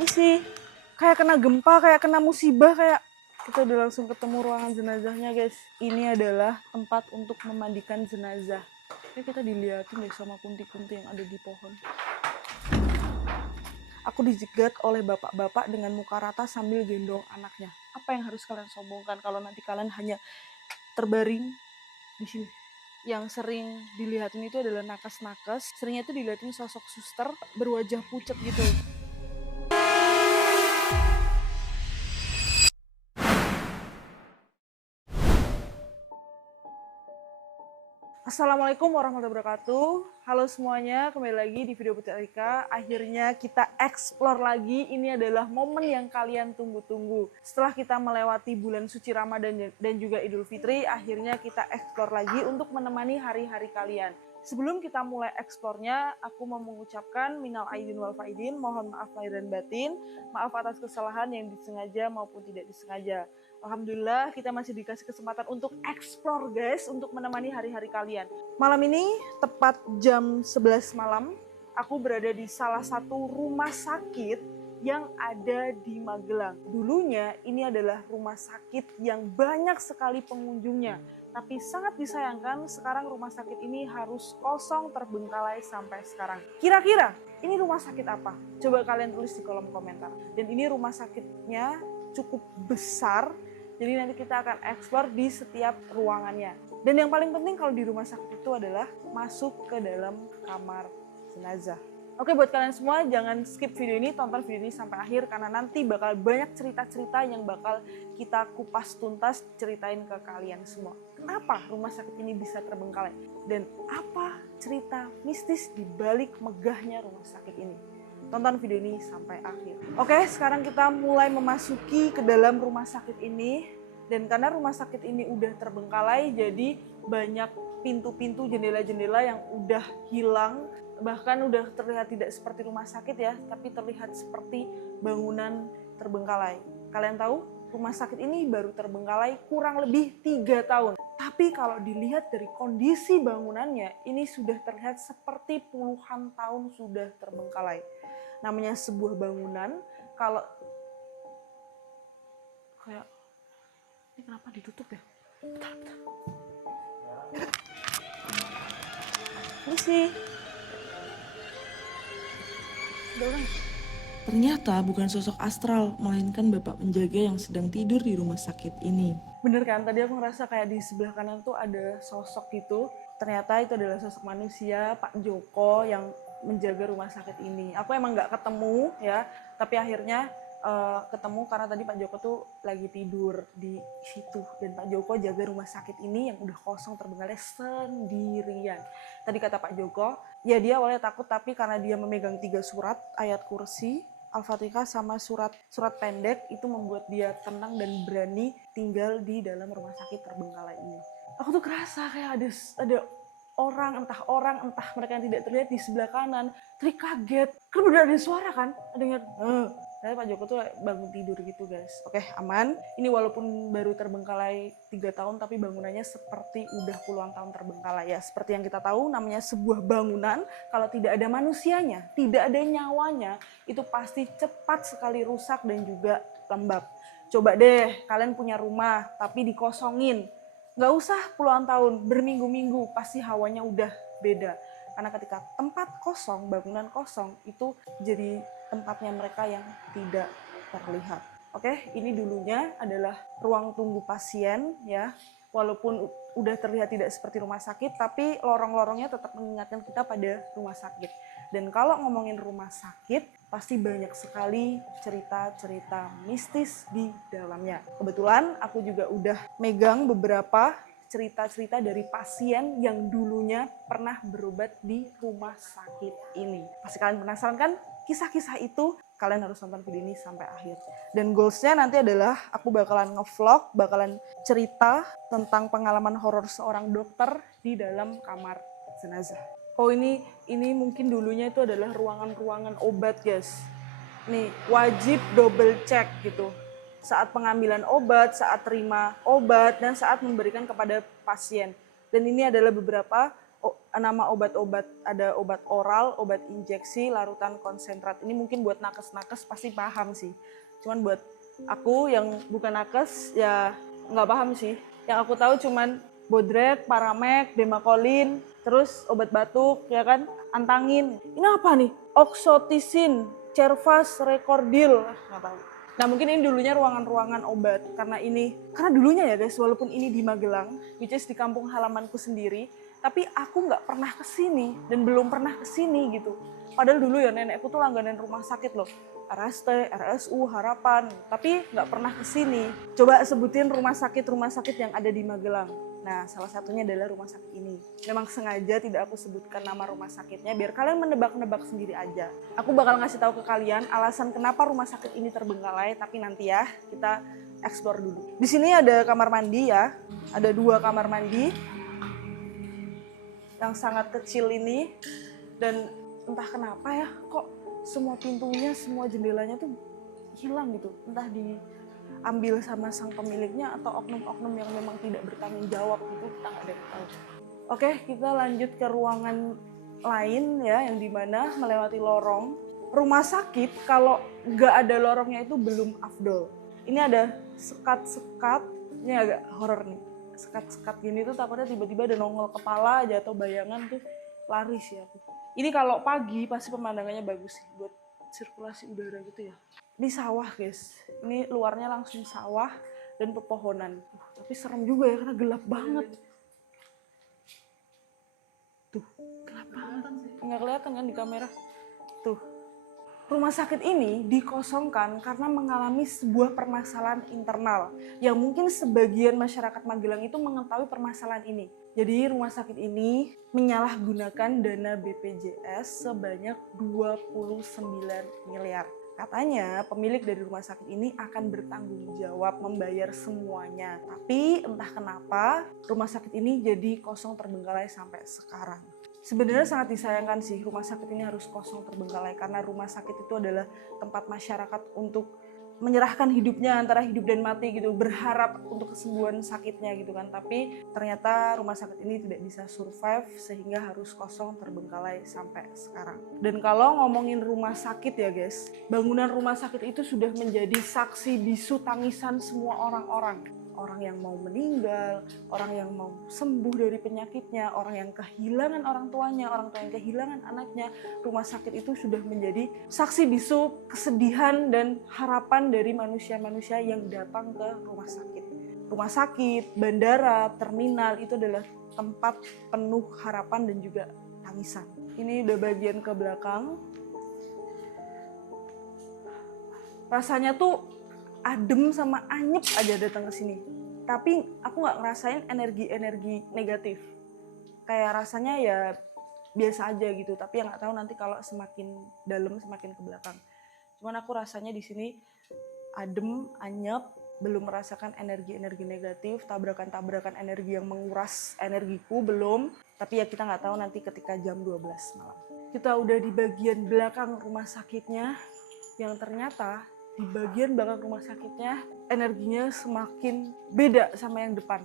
Ini sih kayak kena gempa, kayak kena musibah, kayak kita udah langsung ketemu ruangan jenazahnya guys. Ini adalah tempat untuk memandikan jenazah. Kayak kita dilihatin deh sama kunti-kunti yang ada di pohon. Aku dijegat oleh bapak-bapak dengan muka rata sambil gendong anaknya. Apa yang harus kalian sombongkan kalau nanti kalian hanya terbaring di sini? Yang sering dilihatin itu adalah nakes-nakes. Seringnya itu dilihatin sosok suster berwajah pucat gitu. Assalamualaikum warahmatullahi wabarakatuh. Halo semuanya, kembali lagi di video Putri Arika. Akhirnya kita explore lagi. Ini adalah momen yang kalian tunggu-tunggu. Setelah kita melewati bulan suci Ramadan dan juga Idul Fitri, akhirnya kita explore lagi untuk menemani hari-hari kalian. Sebelum kita mulai eksplornya, aku mau mengucapkan minal aidin wal faidin, mohon maaf lahir dan batin, maaf atas kesalahan yang disengaja maupun tidak disengaja. Alhamdulillah kita masih dikasih kesempatan untuk explore guys, untuk menemani hari-hari kalian. Malam ini tepat jam 11 malam, aku berada di salah satu rumah sakit yang ada di Magelang. Dulunya ini adalah rumah sakit yang banyak sekali pengunjungnya. Tapi sangat disayangkan sekarang rumah sakit ini harus kosong terbengkalai sampai sekarang. Kira-kira ini rumah sakit apa? Coba kalian tulis di kolom komentar. Dan ini rumah sakitnya cukup besar. Jadi nanti kita akan explore di setiap ruangannya. Dan yang paling penting kalau di rumah sakit itu adalah masuk ke dalam kamar jenazah. Oke, buat kalian semua jangan skip video ini, tonton video ini sampai akhir karena nanti bakal banyak cerita-cerita yang bakal kita kupas tuntas ceritain ke kalian semua. Kenapa rumah sakit ini bisa terbengkalai? Dan apa cerita mistis di balik megahnya rumah sakit ini? Tonton video ini sampai akhir. Oke, sekarang kita mulai memasuki ke dalam rumah sakit ini. Dan karena rumah sakit ini udah terbengkalai, jadi banyak pintu-pintu, jendela-jendela yang udah hilang. Bahkan udah terlihat tidak seperti rumah sakit ya, tapi terlihat seperti bangunan terbengkalai. Kalian tahu, rumah sakit ini baru terbengkalai kurang lebih 3 tahun. Tapi kalau dilihat dari kondisi bangunannya, ini sudah terlihat seperti puluhan tahun sudah terbengkalai. Namanya sebuah bangunan, kalau kayak ini kenapa ditutup ya? Bentar. Ini sih. Ada orang. Ternyata bukan sosok astral, melainkan bapak penjaga yang sedang tidur di rumah sakit ini. Bener kan? Tadi aku ngerasa kayak di sebelah kanan tuh ada sosok gitu. Ternyata itu adalah sosok manusia, Pak Joko yang menjaga rumah sakit ini. Aku emang nggak ketemu ya, tapi akhirnya ketemu karena tadi Pak Joko tuh lagi tidur di situ dan Pak Joko jaga rumah sakit ini yang udah kosong terbengkalai sendirian. Tadi kata Pak Joko, ya dia awalnya takut tapi karena dia memegang 3 surat, ayat kursi, Al-Fatihah sama surat pendek itu membuat dia tenang dan berani tinggal di dalam rumah sakit terbengkalai ini. Aku tuh kerasa kayak ada orang entah mereka yang tidak terlihat di sebelah kanan. Tri kaget, kan udah ada suara kan? Ada dengar, Nah, Pak Joko tuh bangun tidur gitu guys. Oke, aman. Ini walaupun baru terbengkalai 3 tahun, tapi bangunannya seperti udah puluhan tahun terbengkalai ya. Seperti yang kita tahu, namanya sebuah bangunan, kalau tidak ada manusianya, tidak ada nyawanya, itu pasti cepat sekali rusak dan juga lembab. Coba deh, kalian punya rumah, tapi dikosongin. Nggak usah puluhan tahun, berminggu-minggu, pasti hawanya udah beda. Karena ketika tempat kosong, bangunan kosong, itu jadi tempatnya mereka yang tidak terlihat. Oke, ini dulunya adalah ruang tunggu pasien ya. Walaupun udah terlihat tidak seperti rumah sakit, tapi lorong-lorongnya tetap mengingatkan kita pada rumah sakit. Dan kalau ngomongin rumah sakit, pasti banyak sekali cerita-cerita mistis di dalamnya. Kebetulan aku juga udah megang beberapa cerita-cerita dari pasien yang dulunya pernah berobat di rumah sakit ini. Pasti kalian penasaran kan? Kisah-kisah itu kalian harus nonton video ini sampai akhir. Dan goalsnya nanti adalah aku bakalan ngevlog, bakalan cerita tentang pengalaman horor seorang dokter di dalam kamar jenazah. Oh ini mungkin dulunya itu adalah ruangan-ruangan obat guys. Nih wajib double check gitu. Saat pengambilan obat, saat terima obat, dan saat memberikan kepada pasien. Dan ini adalah beberapa nama obat-obat, ada obat oral, obat injeksi, larutan konsentrat. Ini mungkin buat nakes-nakes pasti paham sih. Cuman buat aku yang bukan nakes ya nggak paham sih. Yang aku tahu cuman Bodret, Paramek, Demakolin, terus obat batuk ya kan, Antangin. Ini apa nih? Oxoticin, Cervas, Recordil, nggak tahu. Nah mungkin ini dulunya ruangan-ruangan obat, karena dulunya ya guys, walaupun ini di Magelang, which is di kampung halamanku sendiri, tapi aku nggak pernah kesini dan belum pernah kesini gitu. Padahal dulu ya nenekku tuh langganan rumah sakit loh, RST, RSU, Harapan, tapi nggak pernah kesini. Coba sebutin rumah sakit yang ada di Magelang. Nah, salah satunya adalah rumah sakit ini. Memang sengaja tidak aku sebutkan nama rumah sakitnya, biar kalian menebak-nebak sendiri aja. Aku bakal ngasih tahu ke kalian alasan kenapa rumah sakit ini terbengkalai, tapi nanti ya kita explore dulu. Di sini ada kamar mandi ya, ada 2 kamar mandi yang sangat kecil ini, dan entah kenapa ya, kok semua pintunya, semua jendelanya tuh hilang gitu, entah diambil sama sang pemiliknya atau oknum-oknum yang memang tidak bertanggung jawab gitu, kita nggak ada yang tahu. Oke, kita lanjut ke ruangan lain ya, yang dimana melewati lorong. Rumah sakit kalau nggak ada lorongnya itu belum afdol. Ini ada sekat-sekat, ini agak horor nih. Sekat-sekat gini tuh takutnya tiba-tiba ada nongol kepala aja atau bayangan tuh lari sih aku. Ini kalau pagi pasti pemandangannya bagus sih buat sirkulasi udara gitu ya. Ini sawah guys, ini luarnya langsung sawah dan pepohonan. Tapi serem juga ya karena gelap banget. Tuh, gelap banget. Nggak kelihatan kan di kamera? Tuh. Rumah sakit ini dikosongkan karena mengalami sebuah permasalahan internal yang mungkin sebagian masyarakat Magelang itu mengetahui permasalahan ini. Jadi rumah sakit ini menyalahgunakan dana BPJS sebanyak 29 miliar. Katanya pemilik dari rumah sakit ini akan bertanggung jawab membayar semuanya. Tapi entah kenapa rumah sakit ini jadi kosong terbengkalai sampai sekarang. Sebenarnya sangat disayangkan sih rumah sakit ini harus kosong terbengkalai, karena rumah sakit itu adalah tempat masyarakat untuk menyerahkan hidupnya antara hidup dan mati gitu, berharap untuk kesembuhan sakitnya gitu kan. Tapi ternyata rumah sakit ini tidak bisa survive sehingga harus kosong terbengkalai sampai sekarang. Dan kalau ngomongin rumah sakit ya guys, bangunan rumah sakit itu sudah menjadi saksi bisu tangisan semua orang-orang. Orang yang mau meninggal, orang yang mau sembuh dari penyakitnya, orang yang kehilangan orang tuanya, orang tua yang kehilangan anaknya. Rumah sakit itu sudah menjadi saksi bisu kesedihan dan harapan dari manusia-manusia yang datang ke rumah sakit. Rumah sakit, bandara, terminal itu adalah tempat penuh harapan dan juga tangisan. Ini udah bagian ke belakang. Rasanya tuh adem sama anyep aja datang ke sini. Tapi aku nggak ngerasain energi-energi negatif. Kayak rasanya ya biasa aja gitu. Tapi yang nggak tahu nanti kalau semakin dalam, semakin ke belakang. Cuman aku rasanya di sini adem, anyep, belum merasakan energi-energi negatif, tabrakan-tabrakan energi yang menguras energiku belum. Tapi ya kita nggak tahu nanti ketika jam 12 malam. Kita udah di bagian belakang rumah sakitnya, yang ternyata di bagian belakang rumah sakitnya energinya semakin beda sama yang depan.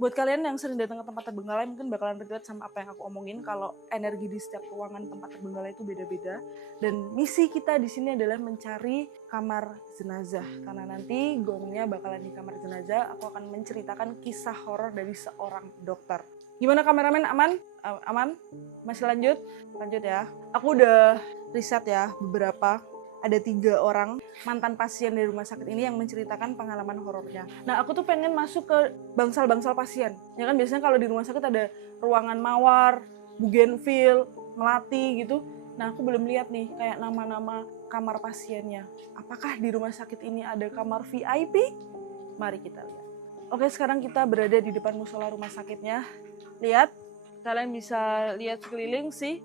Buat kalian yang sering datang ke tempat terbengkalai mungkin bakalan relate sama apa yang aku omongin, kalau energi di setiap ruangan tempat terbengkalai itu beda-beda. Dan misi kita di sini adalah mencari kamar jenazah, karena nanti gongnya bakalan di kamar jenazah. Aku akan menceritakan kisah horor dari seorang dokter. Gimana kameramen, aman? Aman? Masih lanjut? Lanjut ya. Aku udah riset ya beberapa. Ada 3 orang mantan pasien dari rumah sakit ini yang menceritakan pengalaman horornya. Nah, aku tuh pengen masuk ke bangsal-bangsal pasien. Ya kan biasanya kalau di rumah sakit ada ruangan mawar, bugenvil, melati gitu. Nah, aku belum lihat nih kayak nama-nama kamar pasiennya. Apakah di rumah sakit ini ada kamar VIP? Mari kita lihat. Oke, sekarang kita berada di depan musola rumah sakitnya. Lihat, kalian bisa lihat sekeliling sih.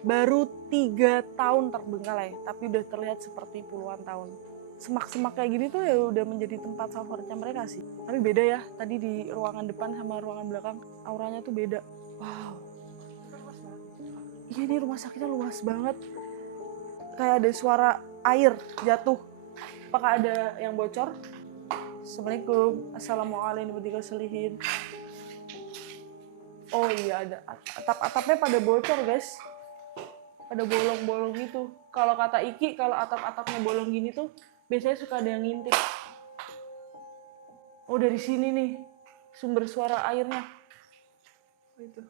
Baru 3 tahun terbengkalai, tapi udah terlihat seperti puluhan tahun. Semak-semak kayak gini tuh ya udah menjadi tempat favoritnya mereka sih. Tapi beda ya, tadi di ruangan depan sama ruangan belakang, auranya tuh beda. Wow. Iya, ini rumah sakitnya luas banget. Kayak ada suara air jatuh. Apakah ada yang bocor? Assalamualaikum. Assalamualaikum warahmatullahi wabarakatuh. Oh iya, ada atap-atapnya pada bocor guys, pada bolong-bolong gitu. Kalau kata Iki, kalau atap-atapnya bolong gini tuh biasanya suka ada yang ngintip. Oh dari sini nih sumber suara airnya. Oh, itu.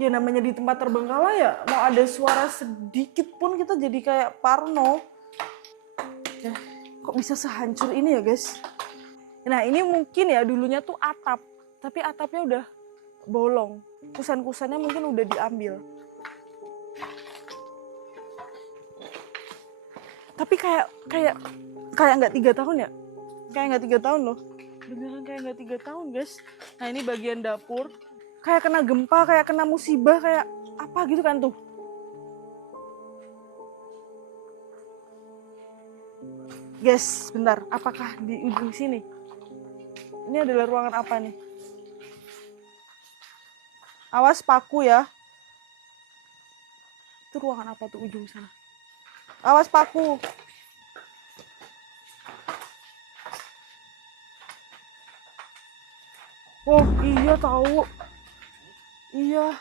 Ya namanya di tempat terbengkalai ya, mau ada suara sedikit pun kita jadi kayak parno. Ya, kok bisa sehancur ini ya guys. Nah ini mungkin ya dulunya tuh atap, tapi atapnya udah bolong. Kusen-kusennya mungkin udah diambil. Tapi kayak nggak 3 tahun ya? Kayak nggak 3 tahun loh. Beneran kayak nggak 3 tahun guys. Nah ini bagian dapur. Kayak kena gempa, kayak kena musibah, kayak apa gitu kan tuh. Guys, bentar. Apakah di ujung sini? Ini adalah ruangan apa nih? Awas paku ya. Itu ruangan apa tuh ujung sana? Awas paku. Oh iya tahu. Iya.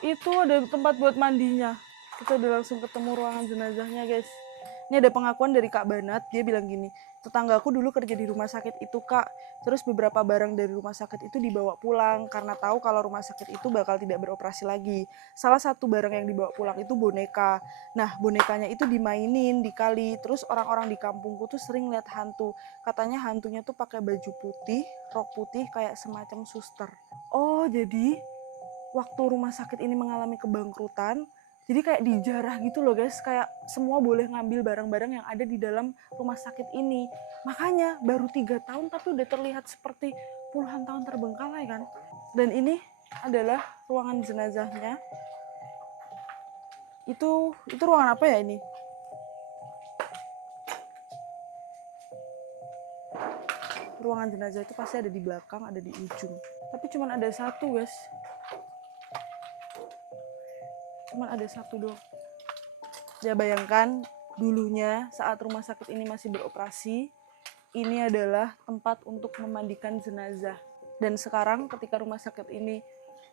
Itu ada tempat buat mandinya. Kita udah langsung ketemu ruangan jenazahnya guys. Ini ada pengakuan dari Kak Banat, dia bilang gini, tetanggaku dulu kerja di rumah sakit itu Kak, terus beberapa barang dari rumah sakit itu dibawa pulang karena tahu kalau rumah sakit itu bakal tidak beroperasi lagi. Salah satu barang yang dibawa pulang itu boneka. Nah bonekanya itu dimainin di kali, terus orang-orang di kampungku tuh sering lihat hantu. Katanya hantunya tuh pakai baju putih, rok putih kayak semacam suster. Oh jadi waktu rumah sakit ini mengalami kebangkrutan, jadi kayak dijarah gitu loh guys, kayak semua boleh ngambil barang-barang yang ada di dalam rumah sakit ini. Makanya baru 3 tahun tapi udah terlihat seperti puluhan tahun terbengkalai kan. Dan ini adalah ruangan jenazahnya. Itu ruangan apa ya ini? Ruangan jenazah itu pasti ada di belakang, ada di ujung. Tapi cuma ada satu guys. Cuma ada satu doang. Ya bayangkan dulunya saat rumah sakit ini masih beroperasi, ini adalah tempat untuk memandikan jenazah. Dan sekarang ketika rumah sakit ini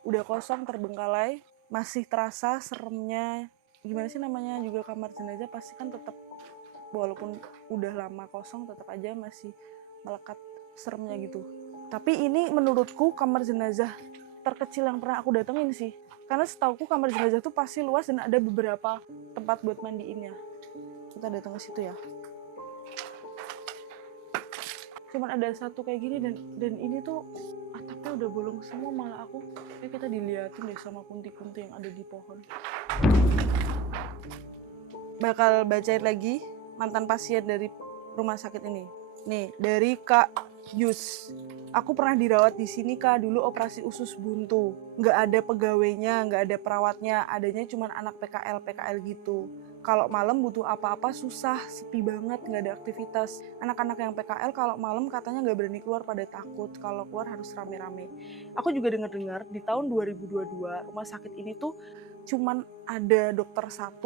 udah kosong, terbengkalai, masih terasa seremnya. Gimana sih namanya juga kamar jenazah pasti kan tetap, walaupun udah lama kosong tetap aja masih melekat seremnya gitu. Tapi ini menurutku kamar jenazah terkecil yang pernah aku datengin sih. Karena setauku kamar jenazah tuh pasti luas dan ada beberapa tempat buat mandiinnya. Kita datang ke situ ya. Cuman ada satu kayak gini dan ini tuh atapnya udah bolong semua, malah aku kayak kita diliatin deh sama kunti-kunti yang ada di pohon. Bakal bacain lagi mantan pasien dari rumah sakit ini. Nih, dari Kak Yus. Aku pernah dirawat di sini Kak, dulu operasi usus buntu. Nggak ada pegawainya, nggak ada perawatnya, adanya cuma anak PKL gitu. Kalau malam butuh apa-apa susah, sepi banget, nggak ada aktivitas. Anak-anak yang PKL kalau malam katanya nggak berani keluar, pada takut. Kalau keluar harus rame-rame. Aku juga dengar-dengar di tahun 2022 rumah sakit ini tuh cuman ada dokter 1,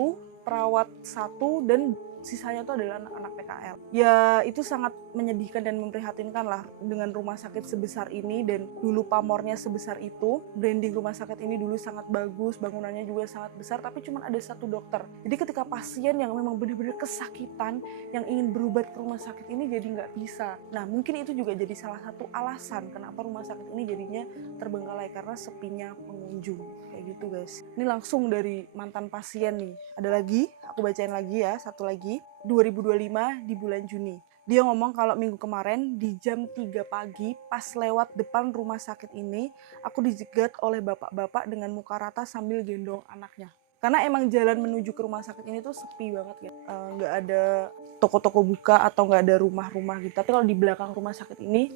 perawat 1, dan sisanya tuh adalah anak-anak PKL. Ya itu sangat menyedihkan dan memprihatinkan lah dengan rumah sakit sebesar ini dan dulu pamornya sebesar itu. Branding rumah sakit ini dulu sangat bagus, bangunannya juga sangat besar, tapi cuma ada 1 dokter. Jadi ketika pasien yang memang benar-benar kesakitan yang ingin berobat ke rumah sakit ini jadi nggak bisa. Nah mungkin itu juga jadi salah satu alasan kenapa rumah sakit ini jadinya terbengkalai, karena sepinya pengunjung. Kayak gitu guys. Ini langsung dari mantan pasien nih. Ada lagi, aku bacain lagi ya, satu lagi. 2025 di bulan Juni. Dia ngomong kalau minggu kemarin di jam 3 pagi pas lewat depan rumah sakit ini, aku dijegat oleh bapak-bapak dengan muka rata sambil gendong anaknya. Karena emang jalan menuju ke rumah sakit ini tuh sepi banget ya. Nggak ada toko-toko buka atau nggak ada rumah-rumah gitu. Tapi kalau di belakang rumah sakit ini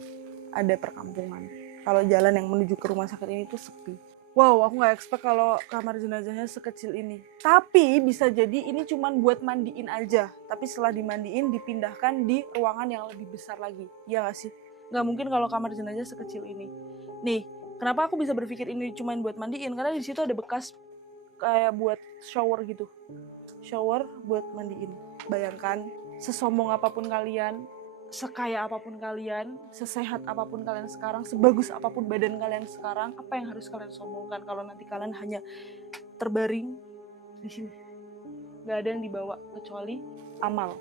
ada perkampungan. Kalau jalan yang menuju ke rumah sakit ini tuh sepi. Wow, aku nggak expect kalau kamar jenazahnya sekecil ini. Tapi bisa jadi ini cuma buat mandiin aja. Tapi setelah dimandiin dipindahkan di ruangan yang lebih besar lagi. Iya nggak sih? Nggak mungkin kalau kamar jenazah sekecil ini. Nih, kenapa aku bisa berpikir ini cuma buat mandiin? Karena di situ ada bekas kayak buat shower gitu. Shower buat mandiin. Bayangkan, sesombong apapun kalian, sekaya apapun kalian, sesehat apapun kalian sekarang, sebagus apapun badan kalian sekarang, apa yang harus kalian sombongkan kalau nanti kalian hanya terbaring di sini? Gak ada yang dibawa kecuali amal.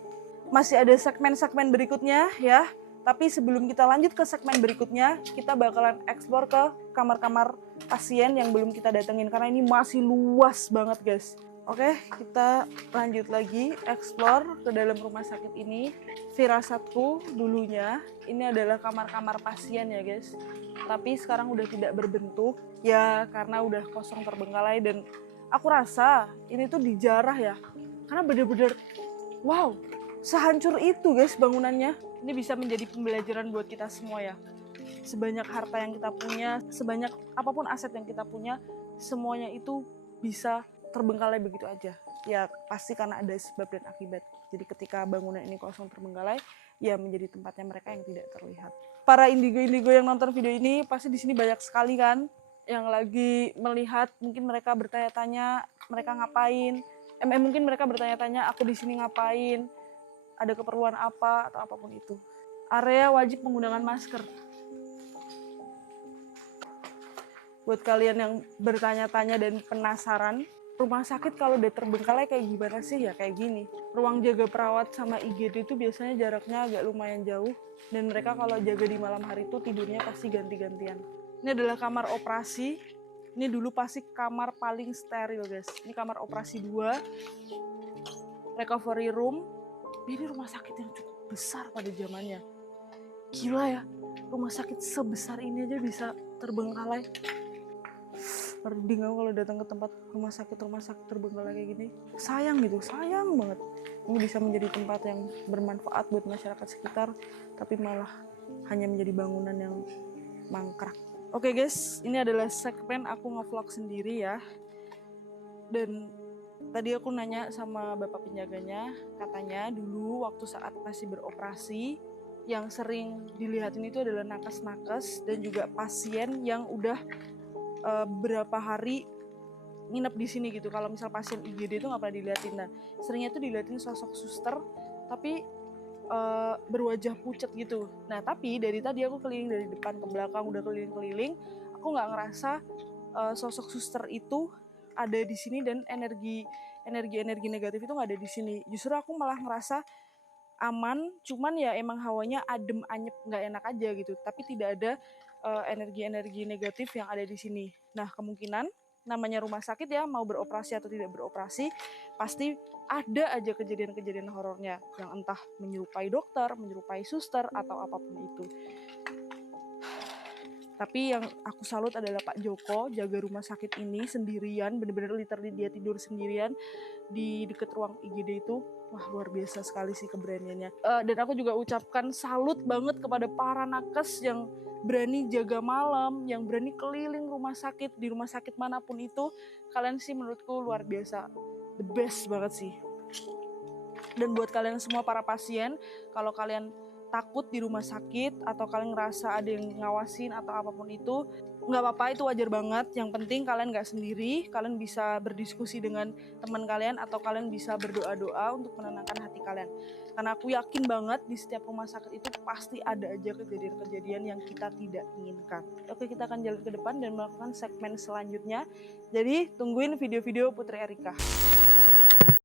Masih ada segmen-segmen berikutnya ya. Tapi sebelum kita lanjut ke segmen berikutnya, kita bakalan explore ke kamar-kamar pasien yang belum kita datengin karena ini masih luas banget guys. Oke, kita lanjut lagi explore ke dalam rumah sakit ini. Firasatku dulunya ini adalah kamar-kamar pasien ya guys. Tapi sekarang udah tidak berbentuk ya karena udah kosong terbengkalai dan aku rasa ini tuh dijarah ya. Karena bener-bener wow, sehancur itu guys bangunannya. Ini bisa menjadi pembelajaran buat kita semua ya. Sebanyak harta yang kita punya, sebanyak apapun aset yang kita punya, semuanya itu bisa terbengkalai begitu aja. Ya pasti karena ada sebab dan akibat. Jadi ketika bangunan ini kosong terbengkalai, ya menjadi tempatnya mereka yang tidak terlihat. Para indigo-indigo yang nonton video ini pasti di sini banyak sekali kan yang lagi melihat, mungkin mereka bertanya-tanya mereka ngapain. Mungkin mereka bertanya-tanya aku di sini ngapain, ada keperluan apa atau apapun itu. Area wajib menggunakan masker. Buat kalian yang bertanya-tanya dan penasaran, rumah sakit kalau udah terbengkalai kayak gimana sih? Ya kayak gini. Ruang jaga perawat sama IGD itu biasanya jaraknya agak lumayan jauh. Dan mereka kalau jaga di malam hari itu tidurnya pasti ganti-gantian. Ini adalah kamar operasi. Ini dulu pasti kamar paling steril guys. Ini kamar operasi 2. Recovery room. Ini rumah sakit yang cukup besar pada zamannya. Gila ya, rumah sakit sebesar ini aja bisa terbengkalai. Merinding aku kalau datang ke tempat rumah sakit terbengkalai kayak gini. Sayang gitu, sayang banget. Ini bisa menjadi tempat yang bermanfaat buat masyarakat sekitar, tapi malah hanya menjadi bangunan yang mangkrak. Oke guys, ini adalah segmen aku nge-vlog sendiri ya. Dan tadi aku nanya sama bapak penjaganya, katanya dulu waktu saat masih beroperasi, yang sering dilihatin itu adalah nakes-nakes dan juga pasien yang udah berapa hari nginep di sini gitu. Kalau misal pasien IGD itu nggak pernah dilihatin. Nah, seringnya tuh dilihatin sosok suster, tapi berwajah pucat gitu. Nah, tapi dari tadi aku keliling dari depan ke belakang, udah keliling-keliling, aku nggak ngerasa sosok suster itu ada di sini dan energi negatif itu nggak ada di sini. Justru aku malah ngerasa aman, cuman ya emang hawanya adem anyep nggak enak aja gitu. Tapi tidak ada energi negatif yang ada di sini. Nah kemungkinan namanya rumah sakit ya, mau beroperasi atau tidak beroperasi, pasti ada aja kejadian-kejadian horornya yang entah menyerupai dokter, menyerupai suster atau apapun itu. Tapi yang aku salut adalah Pak Joko jaga rumah sakit ini sendirian, bener-bener literally dia tidur sendirian di deket ruang IGD itu. Wah luar biasa sekali sih keberaniannya. Dan aku juga ucapkan salut banget kepada para nakes yang berani jaga malam, yang berani keliling rumah sakit, di rumah sakit manapun itu. Kalian sih menurutku luar biasa, the best banget sih. Dan buat kalian semua para pasien, kalau kalian takut di rumah sakit atau kalian ngerasa ada yang ngawasin atau apapun itu, nggak apa-apa, itu wajar banget. Yang penting kalian nggak sendiri, kalian bisa berdiskusi dengan teman kalian atau kalian bisa berdoa-doa untuk menenangkan hati kalian. Karena aku yakin banget di setiap rumah sakit itu pasti ada aja kejadian-kejadian yang kita tidak inginkan. Oke, kita akan jalan ke depan dan melakukan segmen selanjutnya. Jadi tungguin video-video Putri Erika.